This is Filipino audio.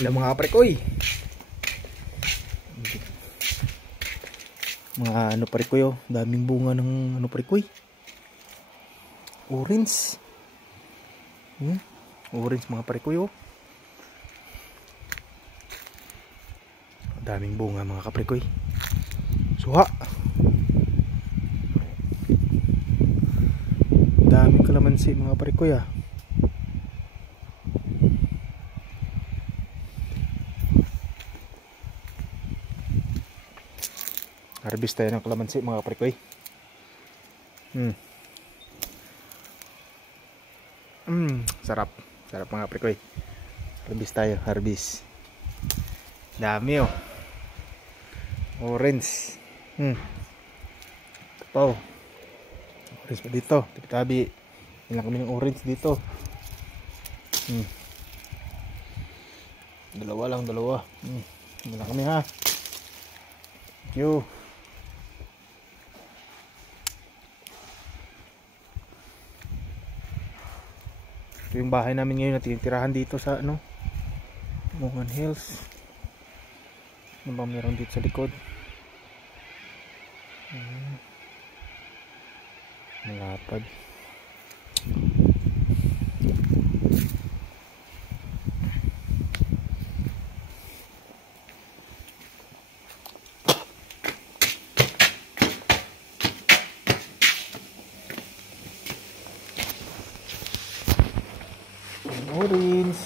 Ilang mga kaprekoy. Mga ano parekoy oh. Daming bunga ng ano parekoy. Orange. Orange mga parekoy oh. Daming bunga mga kaprekoy. Suha. Daming kalamansi mga parekoy ah. Harvest tayo ng kalamansi mga kaprekoy. Sarap. Sarap mga kaprekoy. Harvest tayo, harvest. Dami oh. Orange. Ito. Orange pa dito. Tabi-tabi. Ilang kami ng orange dito. Dalawa lang, dalawa. Ilang kami ha. Thank you. Ito yung bahay namin ngayon na tinitirahan dito sa ano, Mongan Hills. Ano ba meron dito sa likod? Malapad. Orange.